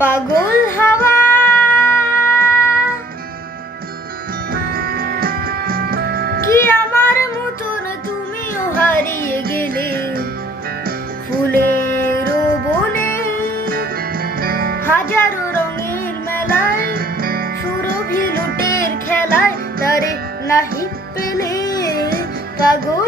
পাগল হাওয়া কি আমার মতন তুমিও হারিয়ে গেলে ফুলের বনে হাজারো রঙের মেলায় সুরভি লুটের খেলায় তারে নাহি পেলে পাগল